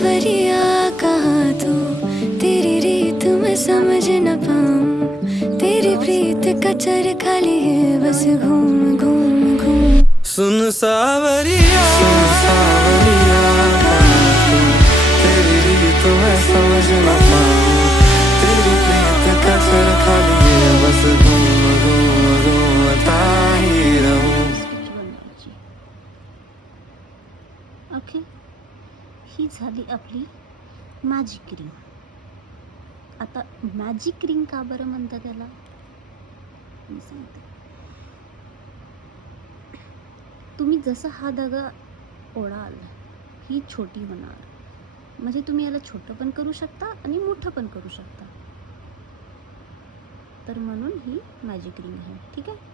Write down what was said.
सावरिया कहाँ तू, तेरी रीत मैं समझ न पाऊं, तेरी प्रीत का चरखा लिए बस घूम घूम घूम। सुन सावरिया कहाँ तू, तेरी रीत मैं समझ न पाऊं, तेरी प्रीत का चरखा लिए बस घूम घूम घूमता ही रहूं। ओके, ही झाली आपली मॅजिक रिंग. आता मॅजिक रिंग का बरं म्हणतात त्याला मी सांगते. तुम्ही जसं हा धागा ओढाल ही छोटी होणार, म्हणजे तुम्ही याला छोटं पण करू शकता आणि मोठं पण करू शकता. तर म्हणून ही मॅजिक रिंग आहे. ठीक आहे.